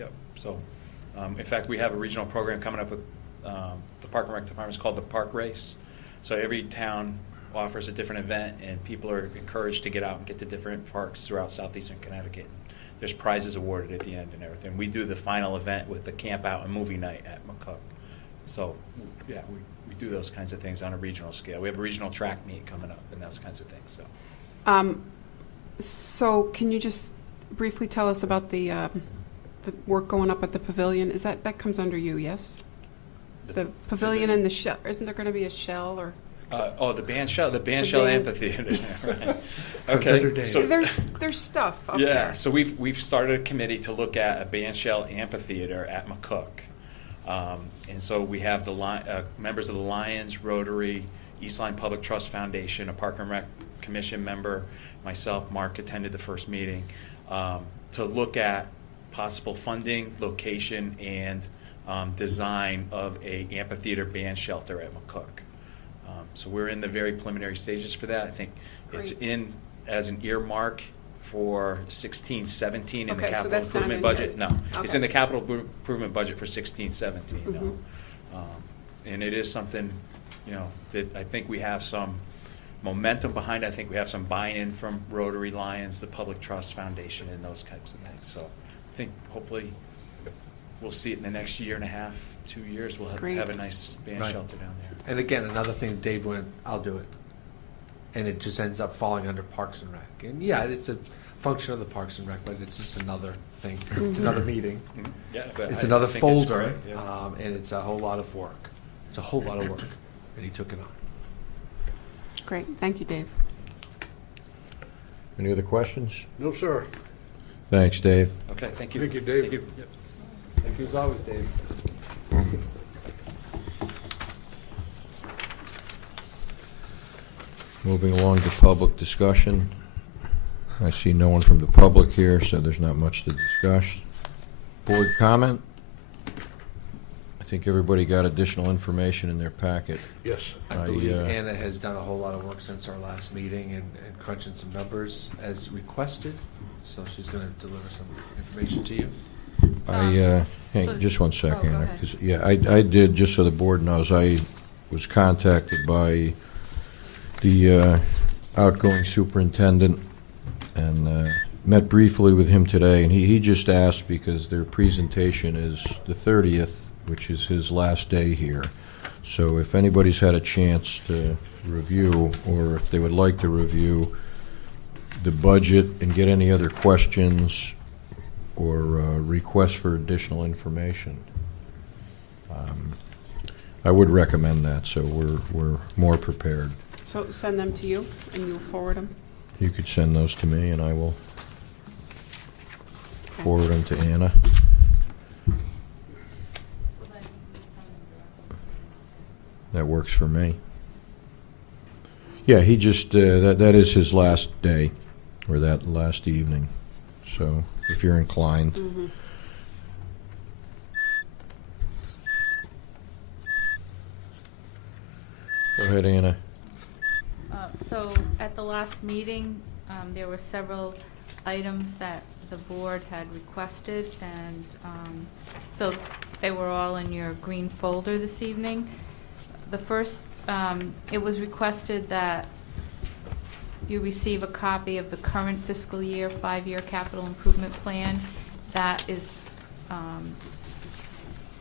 Yep. So, in fact, we have a regional program coming up with the Park and Rec Department. It's called the Park Race. So every town offers a different event, and people are encouraged to get out and get to different parks throughout southeastern Connecticut. There's prizes awarded at the end and everything. We do the final event with the camp out and movie night at McCook. So, yeah, we do those kinds of things on a regional scale. We have a regional track meet coming up and those kinds of things. So, So can you just briefly tell us about the work going up at the pavilion? Is that comes under you, yes? The pavilion and the shell. Isn't there going to be a shell or? The band shell amphitheater. Right. Okay. So there's stuff up there. Yeah. So we've started a committee to look at a band shell amphitheater at McCook, and so we have the members of the Lions, Rotary, East Lyme Public Trust Foundation, a Park and Rec Commission member, myself, Mark attended the first meeting to look at possible funding, location, and design of a amphitheater band shelter at McCook. So we're in the very preliminary stages for that. I think it's in as an earmark for 16-17 in the capital improvement budget. No, it's in the capital improvement budget for 16-17. No. And it is something, that I think we have some momentum behind. I think we have some buy-in from Rotary, Lions, the Public Trust Foundation, and those types of things. So I think hopefully we'll see it in the next year and a half, 2 years. We'll have a nice band shelter down there. And again, another thing, Dave went, I'll do it. And it just ends up falling under Parks and Rec. And yeah, it's a function of the Parks and Rec, but it's just another thing. It's another meeting. Yeah, it's another folder, it's great, yeah. And it's a whole lot of work. It's a whole lot of work, and he took it on. Great. Thank you, Dave. Any other questions? No, sir. Thanks, Dave. Okay, thank you. Thank you, Dave. Thank you. Yep. Thank you as always, Dave. Moving along to public discussion. I see no one from the public here, so there's not much to discuss. Board comment? I think everybody got additional information in their packet. Yes. I believe Anna has done a whole lot of work since our last meeting and crunching some numbers as requested. So she's going to deliver some information to you. Hang just one second. go ahead. I did, just so the board knows, I was contacted by the outgoing superintendent and met briefly with him today, and he just asked, because their presentation is the 30th, which is his last day here. So if anybody's had a chance to review, or if they would like to review the budget and get any other questions or requests for additional information, I would recommend that, so we're more prepared. So send them to you, and you'll forward them? You could send those to me, and I will forward them to Anna. That works for me. Yeah, he just, that is his last day, or that last evening. So if you're inclined. Mm-hmm. Go ahead, Anna. So at the last meeting, there were several items that the board had requested, and so they were all in your green folder this evening. The first, it was requested that you receive a copy of the current fiscal year 5-year capital improvement plan. That is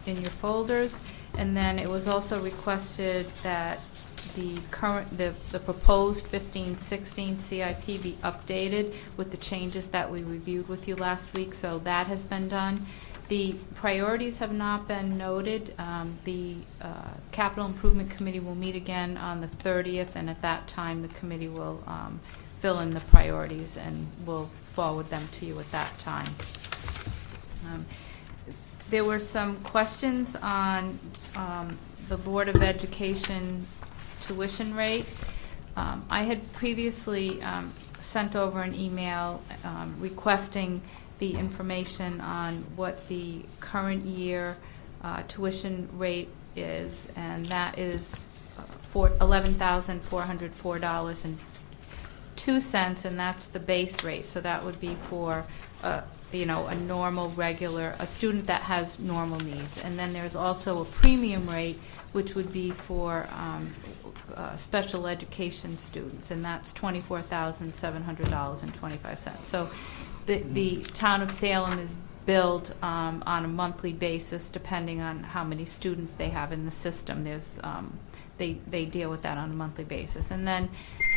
in your folders. And then it was also requested that the proposed 15-16 CIP be updated with the changes that we reviewed with you last week, so that has been done. The priorities have not been noted. The Capital Improvement Committee will meet again on the 30th, and at that time the committee will fill in the priorities and will forward them to you at that time. There were some questions on the Board of Education tuition rate. I had previously sent over an email requesting the information on what the current year tuition rate is, and that is $11,404.02, and that's the base rate. So that would be for a normal, regular, a student that has normal needs. And then there's also a premium rate, which would be for special education students, and that's $24,700.25. So the town of Salem is billed on a monthly basis, depending on how many students they have in the system. There's they deal with that on a monthly basis. And then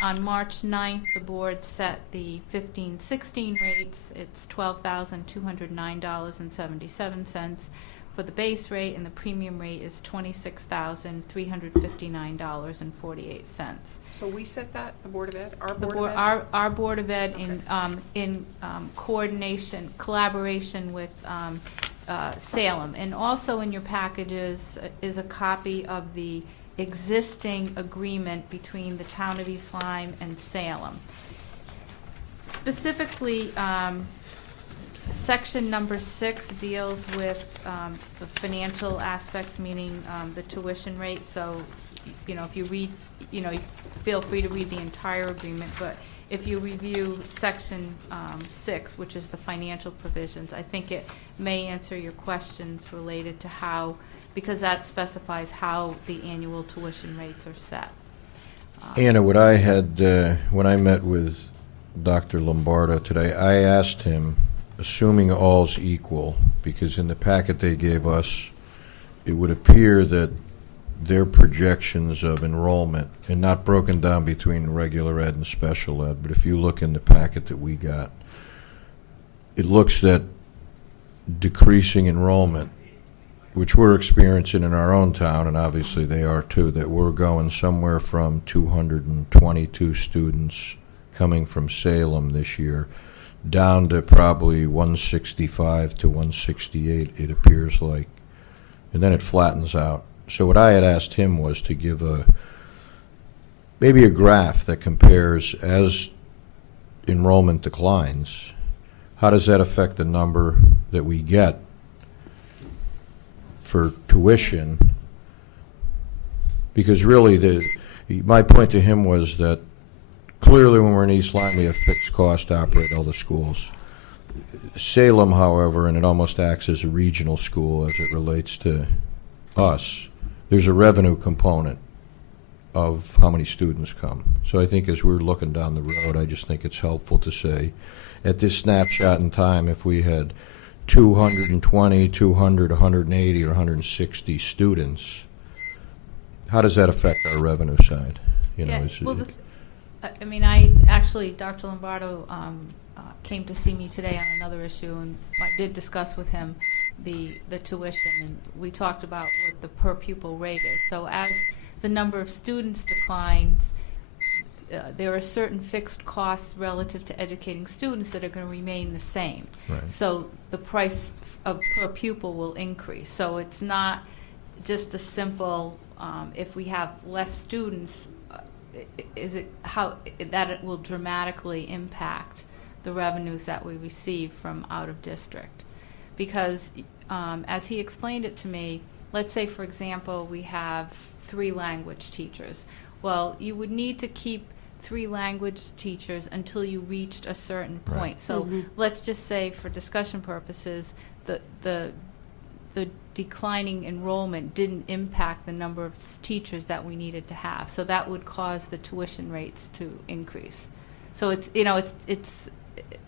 on March 9th, the board set the 15-16 rates. It's $12,209.77 for the base rate, and the premium rate is $26,359.48. So we set that, the Board of Ed, our The Board board, of Ed? our Board of Ed, in collaboration with Salem. And also in your packages is a copy of the existing agreement between the town of East Lyme and Salem. Specifically, section number 6 deals with the financial aspects, meaning the tuition rate. So, if you read, feel free to read the entire agreement, but if you review section 6, which is the financial provisions, I think it may answer your questions related to how, because that specifies how the annual tuition rates are set. Anna, what I had, when I met with Dr. Lombardo today, I asked him, assuming all's equal, because in the packet they gave us, it would appear that their projections of enrollment, and not broken down between regular ed and special ed, but if you look in the packet that we got, it looks that decreasing enrollment, which we're experiencing in our own town, and obviously they are too, that we're going somewhere from 222 students coming from Salem this year down to probably 165 to 168, it appears like, and then it flattens out. So what I had asked him was to give maybe a graph that compares as enrollment declines, how does that affect the number that we get for tuition? Because really, my point to him was that clearly when we're in East Lyme, we have fixed cost to operate all the schools. Salem, however, and it almost acts as a regional school as it relates to us, there's a revenue component of how many students come. So I think as we're looking down the road, I just think it's helpful to say, at this snapshot in time, if we had 220, 200, 180, or 160 students, how does that affect our revenue side? Dr. Lombardo came to see me today on another issue, and I did discuss with him the tuition, and we talked about what the per pupil rate is. So as the number of students declines, there are certain fixed costs relative to educating students that are going to remain the same. Right. So the price of per pupil will increase. So it's not just a simple, if we have less students, is it how that it will dramatically impact the revenues that we receive from out of district. Because as he explained it to me, let's say, for example, we have 3 language teachers. Well, you would need to keep 3 language teachers until you reached a certain point. Right. So let's just say, for discussion purposes, the declining enrollment didn't impact the number of teachers that we needed to have. So that would cause the tuition rates to increase. So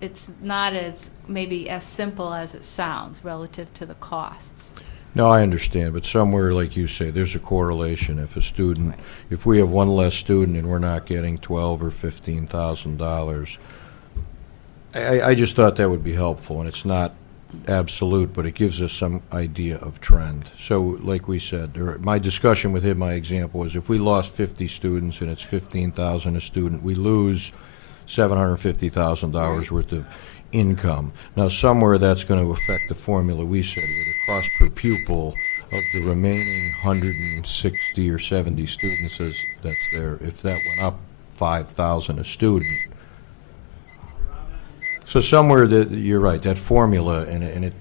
it's not as maybe as simple as it sounds relative to the costs. No, I understand, but somewhere, like you say, there's a correlation. If a student, Right. if we have one less student and we're not getting $12,000 or $15,000, I just thought that would be helpful, and it's not absolute, but it gives us some idea of trend. So, like we said, my discussion with him, my example was, if we lost 50 students and it's $15,000 a student, we lose $750,000 worth of income. Now, somewhere that's going to affect the formula we said, where the cost per pupil of the remaining 160 or 70 students that's there, if that went up $5,000 a student. So somewhere that you're right, that formula, and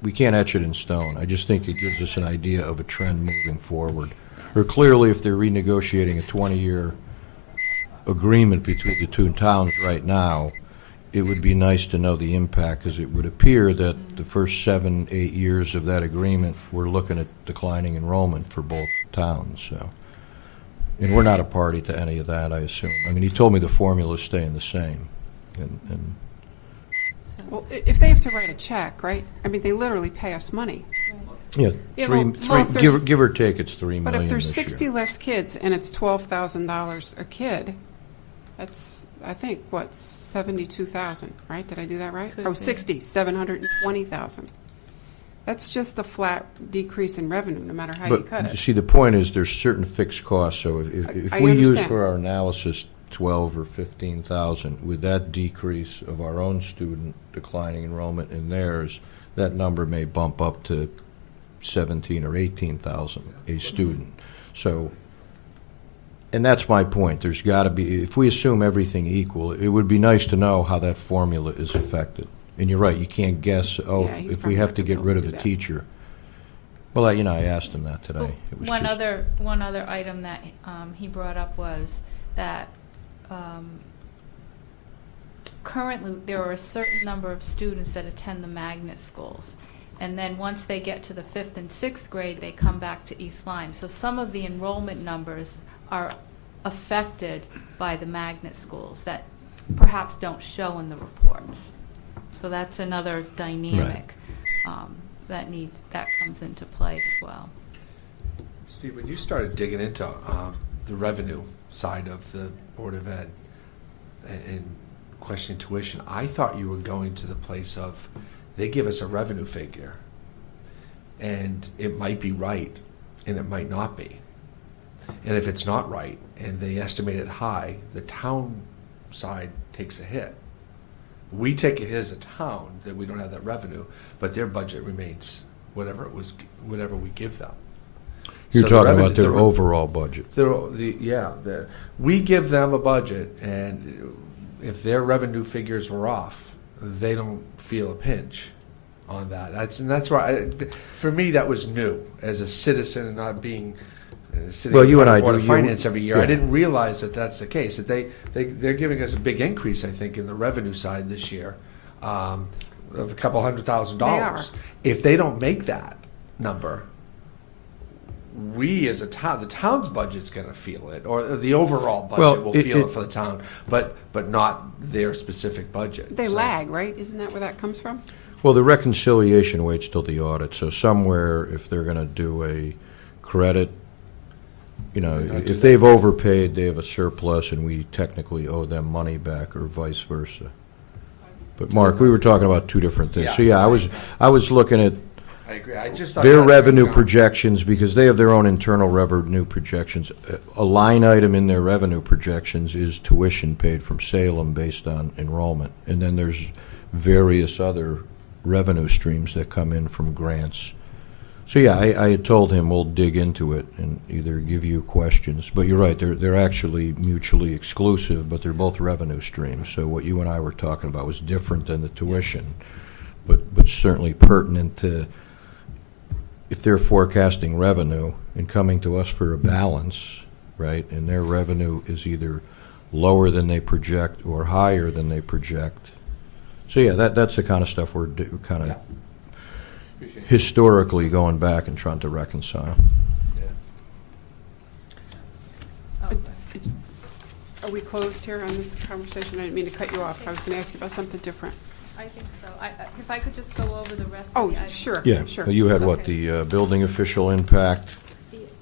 we can't etch it in stone. I just think it gives us an idea of a trend moving forward. Or clearly, if they're renegotiating a 20-year agreement between the two towns right now, it would be nice to know the impact, because it would appear that the first 7, 8 years of that agreement, we're looking at declining enrollment for both towns, so. And we're not a party to any of that, I assume. I mean, he told me the formula's staying the same, and Well, if they have to write a check, right? I mean, they literally pay us money. yeah, Yeah, three, well, three, if there's- give or take, it's $3 But million if there's this 60 year. less kids and it's $12,000 a kid, that's, I think, what, 72,000, right? Did I do that right? Could Oh, be. 60, 720,000. That's just a flat decrease in revenue, no matter how you cut But, it. see, the point is, there's certain fixed costs, so if I we use understand. for our analysis 12 or 15,000, with that decrease of our own student declining enrollment in theirs, that number may bump up to 17 or 18,000 a student. So, and that's my point. There's got to be, if we assume everything equal, it would be nice to know how that formula is affected. And you're right, you can't guess, Yeah, he's if probably we have not to gonna get be able rid to of do a that. teacher. Well, I asked him that today. It was One just- other item that he brought up was that currently there are a certain number of students that attend the magnet schools. And then once they get to the 5th and 6th grade, they come back to East Lyme. So some of the enrollment numbers are affected by the magnet schools that perhaps don't show in the reports. So that's another dynamic that comes into play as well. Steve, when you started digging into the revenue side of the Board of Ed and questioning tuition, I thought you were going to the place of they give us a revenue figure, and it might be right, and it might not be. And if it's not right, and they estimate it high, the town side takes a hit. We take a hit as a town that we don't have that revenue, but their budget remains whatever we give them. You're So the talking revenue- about their the- overall budget. We give them a budget, and if their revenue figures were off, they don't feel a pinch on that. That's why, for me, that was new as a citizen and not being sitting Well, in you front and of I the Board do. of You- Finance every year. yeah. I didn't realize that that's the case. That they're giving us a big increase, I think, in the revenue side this year, of a couple $100,000. They are. If they don't make that number, we as a town, the town's budget's going to feel it, or the overall budget Well, will it- feel it- it for the town, but not their specific budget. They So- lag, right? Isn't that where that comes from? Well, the reconciliation waits till the audit, so somewhere, if they're going to do a credit, They don't do if that. they've overpaid, they have a surplus, and we technically owe them money back, or vice versa. But Mark, we were talking about two different things. So, Yeah. I was looking at I agree. I just thought their that- revenue projections, because they have their own internal revenue projections. A line item in their revenue projections is tuition paid from Salem based on enrollment. And then there's various other revenue streams that come in from grants. So, yeah, I had told him we'll dig into it and either give you questions. But you're right, they're actually mutually exclusive, but they're both revenue streams. So what you and I were talking about was different than the tuition, but certainly pertinent to, if they're forecasting revenue and coming to us for a balance, right, and their revenue is either lower than they project or higher than they project. So, yeah, that's the kind of stuff we're kind of Yeah. Appreciate it. historically going back and trying to reconcile. Yeah. Are we closed here on this conversation? I didn't mean to cut you off. I was going to ask you about something different. I think so. If I could just go over the rest of Oh, the items. sure. Yeah, Sure. you had what, Okay. the building official impact?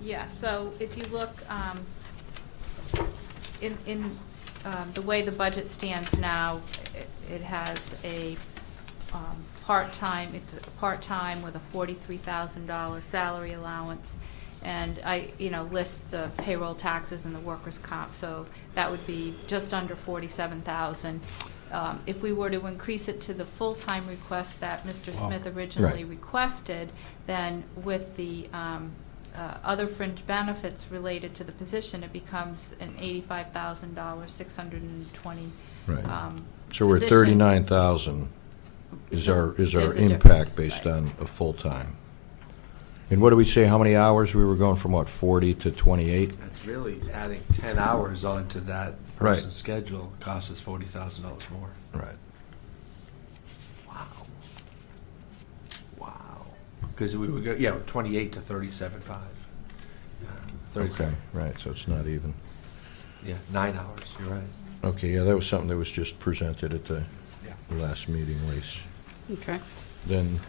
Yeah, so if you look, in the way the budget stands now, it has a part-time, it's a part-time with a $43,000 salary allowance, and I, list the payroll taxes and the workers' comp, so that would be just under $47,000. If we were to increase it to the full-time request that Mr. Smith originally requested, then with the other fringe benefits related to the position, it becomes an $85,000, $620. Right. So we're at position. 39,000 is our There's a impact difference, based right. on a full-time. And what do we say, how many hours? We were going from, what, 40 to 28? That's really adding 10 hours onto that Right. person's schedule costs us $40,000 more. Right. because we would go, 28 to 37.5. 37. Okay, right, so it's not even. Yeah, 9 hours, you're right. Okay, yeah, that was something that was just presented at the Yeah. last meeting, Lise. Okay. Then,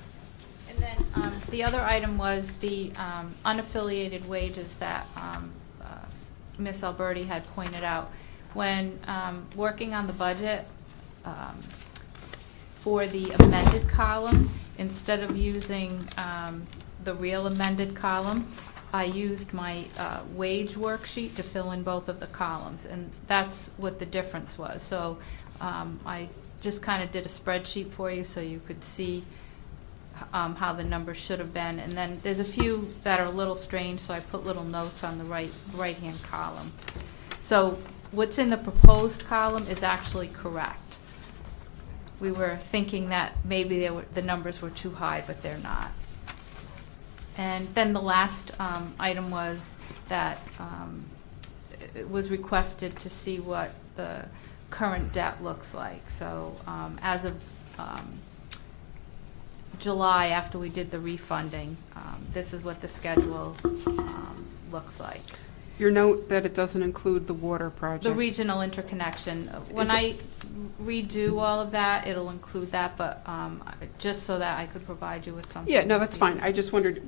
And then the other item was the unaffiliated wages that Ms. Alberti had pointed out. When working on the budget, for the amended column, instead of using the real amended column, I used my wage worksheet to fill in both of the columns, and that's what the difference was. So I just kind of did a spreadsheet for you so you could see how the numbers should have been. And then there's a few that are a little strange, so I put little notes on the right-hand column. So what's in the proposed column is actually correct. We were thinking that maybe the numbers were too high, but they're not. And then the last item was that it was requested to see what the current debt looks like. So as of July, after we did the refunding, this is what the schedule looks like. Your note that it doesn't include the water project. The regional interconnection. When Is I redo all of that, it'll include that, but just so that I could provide you with something. Yeah, no, to that's see. fine. I just wondered,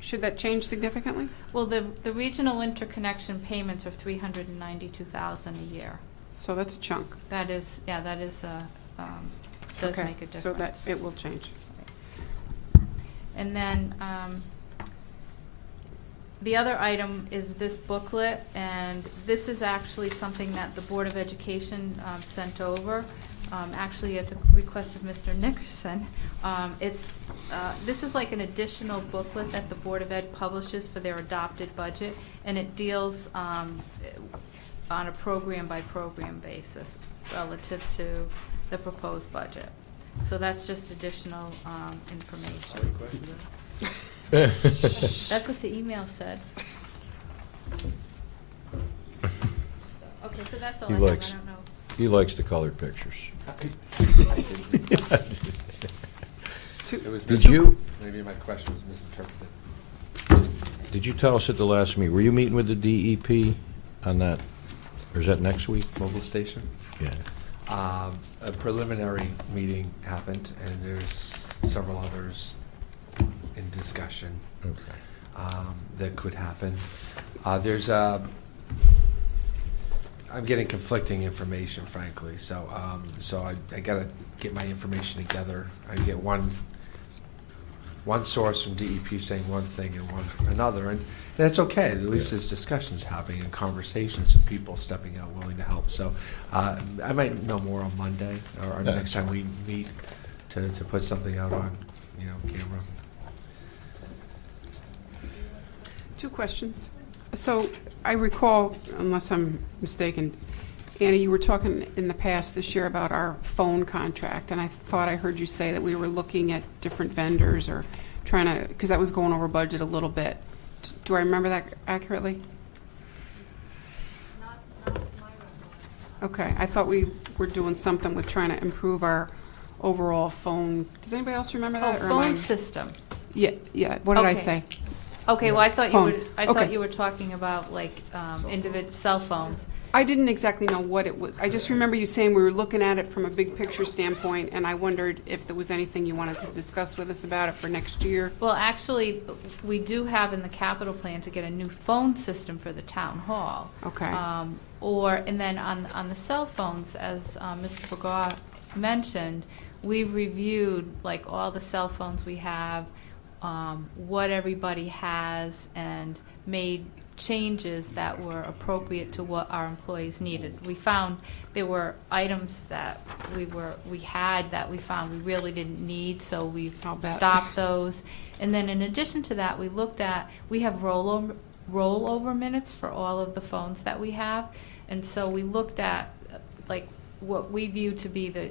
should that change significantly? Well, the regional interconnection payments are $392,000 a year. So that's a chunk. That is, does Okay, make a difference. so that, it will change. And then the other item is this booklet, and this is actually something that the Board of Education sent over, actually at the request of Mr. Nickerson. This is like an additional booklet that the Board of Ed publishes for their adopted budget, and it deals on a program-by-program basis relative to the proposed budget. So that's just additional information. That's what the email said. Okay, so that's all He I have. likes- I don't know. he likes the colored pictures. It was Did you, Maybe my question was misinterpreted. did you tell us at the last meeting, were you meeting with the DEP on that, or is that next week? Mobile station. Yeah. A preliminary meeting happened, and there's several others in discussion Okay. that could happen. I'm getting conflicting information, frankly. So I got to get my information together. I get one source from DEP saying one thing and one another, and that's okay. At least there's discussions happening and conversations and people stepping out willing to help. So I might know more on Monday or the next time we meet to put something out on camera. 2 questions. So I recall, unless I'm mistaken, Annie, you were talking in the past this year about our phone contract, and I thought I heard you say that we were looking at different vendors or trying to, because that was going over budget a little bit. Do I remember that accurately? Okay, I thought we were doing something with trying to improve our overall phone. Does anybody else remember that? or am I- Phone system. Yeah. What did I Okay. say? Okay, well, I thought Phone. I thought Okay. you were talking about like individual cell phones. I didn't exactly know what it was. I just remember you saying we were looking at it from a big picture standpoint, and I wondered if there was anything you wanted to discuss with us about it for next year. Well, actually, we do have in the capital plan to get a new phone system for the town hall. Okay. And then on the cell phones, as Mr. Bergaw mentioned, we reviewed like all the cell phones we have, what everybody has, and made changes that were appropriate to what our employees needed. We found there were items that we had that we found we really didn't need, so we I'll bet. stopped those. And then in addition to that, we have rollover minutes for all of the phones that we have, and so we looked at like what we viewed to be the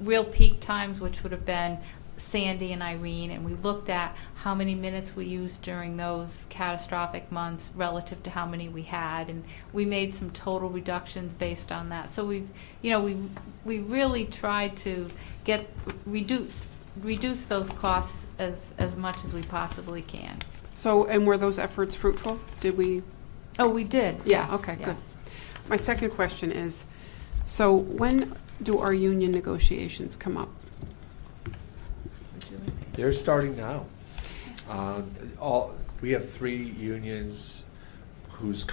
real peak times, which would have been Sandy and Irene, and we looked at how many minutes we used during those catastrophic months relative to how many we had, and we made some total reductions based on that. So we really tried to reduce those costs as much as we possibly can. So, and were those efforts fruitful? Did we? Oh, we did. Yeah, yes, okay, good. yes. My second question is, so when do our union negotiations come up? They're starting now. We have 3 unions whose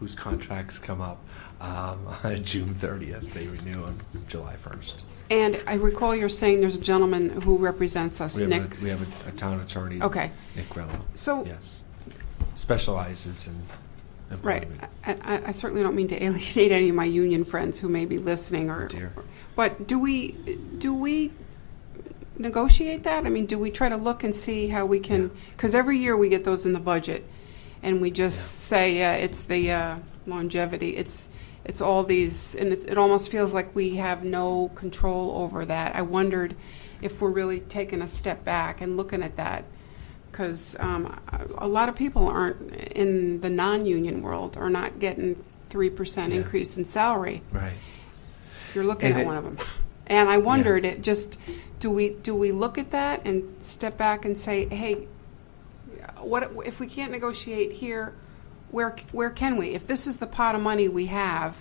whose contracts come up on June 30th. They renew on July 1st. And I recall you're saying there's a gentleman who represents us, Nick. We have a town attorney, Okay. Nick Grello. So, Yes. Specializes in right, employment. I certainly don't mean to alienate any of my union friends who may be listening, Oh, dear. but do we negotiate that? I mean, do we try to look and see how we can, because every year we get those in the budget, and we just say, it's the longevity, it's all these, and it almost feels like we have no control over that. I wondered if we're really taking a step back and looking at that, because a lot of people aren't in the non-union world are not getting 3% Yeah. increase in salary. Right. You're looking And at it- one of them, and I wondered, it just do we look at that and step back and say, hey, what if we can't negotiate here? Where can we? If this is the pot of money we have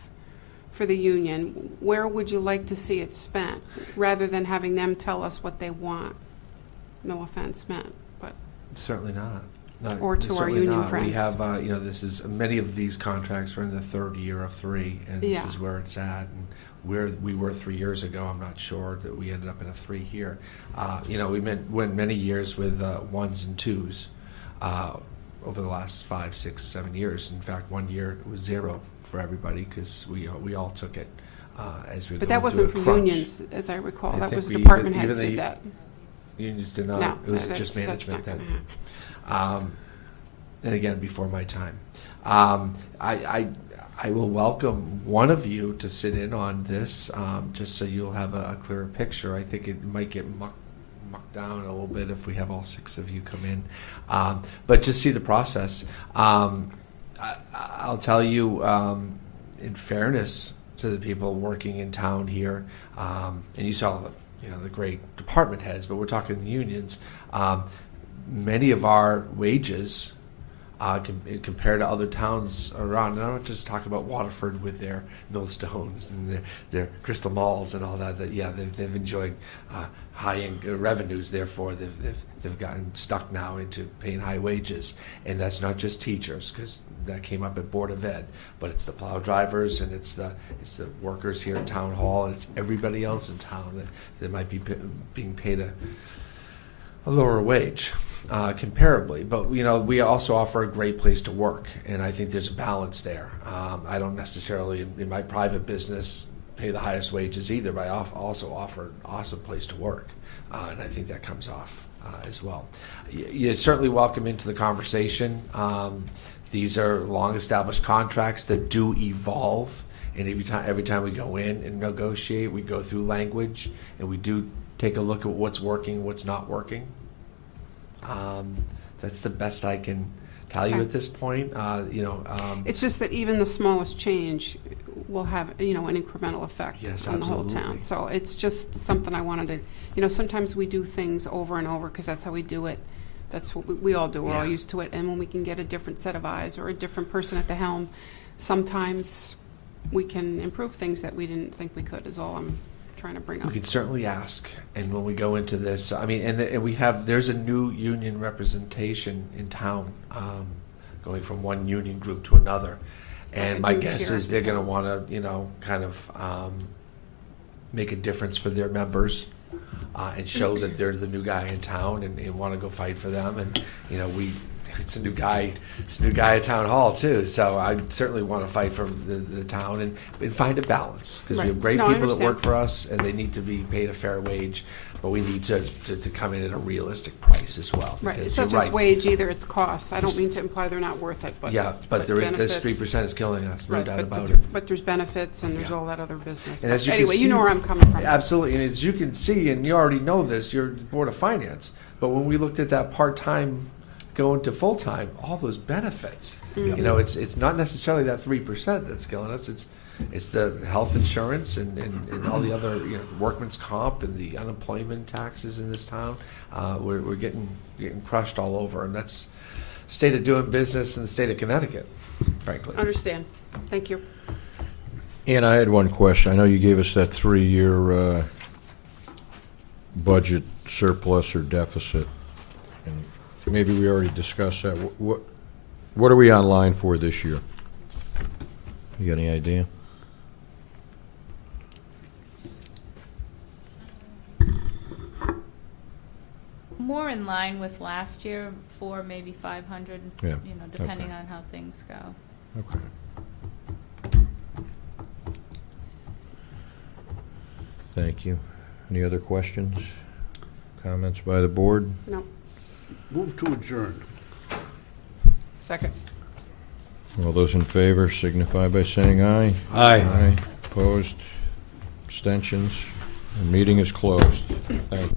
for the union, where would you like to see it spent, rather than having them tell us what they want? No offense meant, but Certainly not. Or to our certainly union not. friends. We have, this is, many of these contracts are in the 3rd year of 3, and this Yeah. is where it's at. And where we were 3 years ago, I'm not sure that we ended up in a 3 here. We went many years with 1s and 2s over the last 5, 6, 7 years. In fact, 1 year it was 0 for everybody because we all took it as we were but going that through wasn't a for crunch. unions, as I recall. I That think was we department even heads the- did that. Unions did not. No, It was that's- just that's management not then. gonna happen. And again, before my time. I will welcome one of you to sit in on this, just so you'll have a clearer picture. I think it might get mucked down a little bit if we have all 6 of you come in. But just see the process. I'll tell you, in fairness to the people working in town here, and you saw the great department heads, but we're talking unions. Many of our wages, compared to other towns around, and I'm not just talking about Waterford with their millstones and their crystal malls and all that. They've enjoyed high revenues. Therefore, they've gotten stuck now into paying high wages, and that's not just teachers, because that came up at Board of Ed, but it's the plow drivers and it's the workers here at Town Hall, and it's everybody else in town that might be being paid a lower wage, comparably. But we also offer a great place to work, and I think there's a balance there. I don't necessarily, in my private business, pay the highest wages either, but I also offer an awesome place to work, and I think that comes off as well. You're certainly welcome into the conversation. These are long-established contracts that do evolve, and every time we go in and negotiate, we go through language, and we do take a look at what's working, what's not working. That's the best I can tell you Okay. at this point. It's just that even the smallest change will have, an incremental effect Yes, on the whole absolutely. town. So it's just something I wanted to, sometimes we do things over and over because that's how we do it. That's what we all do. We're all Yeah. used to it. And when we can get a different set of eyes or a different person at the helm, sometimes we can improve things that we didn't think we could, is all I'm trying to bring up. We could certainly ask, and when we go into this, and there's a new union representation in town, going from one union group to another, and my Groups guess here. is they're going to want to, kind of make a difference for their members, and show that they're the new guy in town, and want to go fight for them, and it's a new guy at town hall too. So I certainly want to fight for the town and find a balance, because we have great No, I people that work understand. for us, and they need to be paid a fair wage, but we need to come in at a realistic price as well. Right, because it's not you're just right. wage either, it's costs. I don't mean to imply they're not worth it, but. Yeah, but this benefits- 3% is killing us, no Right, doubt but about there's- it. But there's benefits and there's Yeah. all that other business. And But as you can anyway, see- you know where I'm coming from. Absolutely, and as you can see, and you already know this, you're Board of Finance, but when we looked at that part-time going to full-time, all those benefits, Mm-hmm. it's not necessarily that 3% that's killing us, It's the health insurance and all the other, workman's comp and the unemployment taxes in this town. We're getting crushed all over, and that's state of doing business in the state of Connecticut, frankly. Understand. Thank you. And I had one question. I know you gave us that 3-year budget surplus or deficit, and maybe we already discussed that. What are we on line for this year? You got any idea? More in line with last year, 4, maybe 500, Yeah, depending okay. on how things go. Okay. Thank you. Any other questions, comments by the board? No. Move to adjourn. Second. All those in favor signify by saying aye. Aye. Opposed? Abstentions? The meeting is closed. Thank you.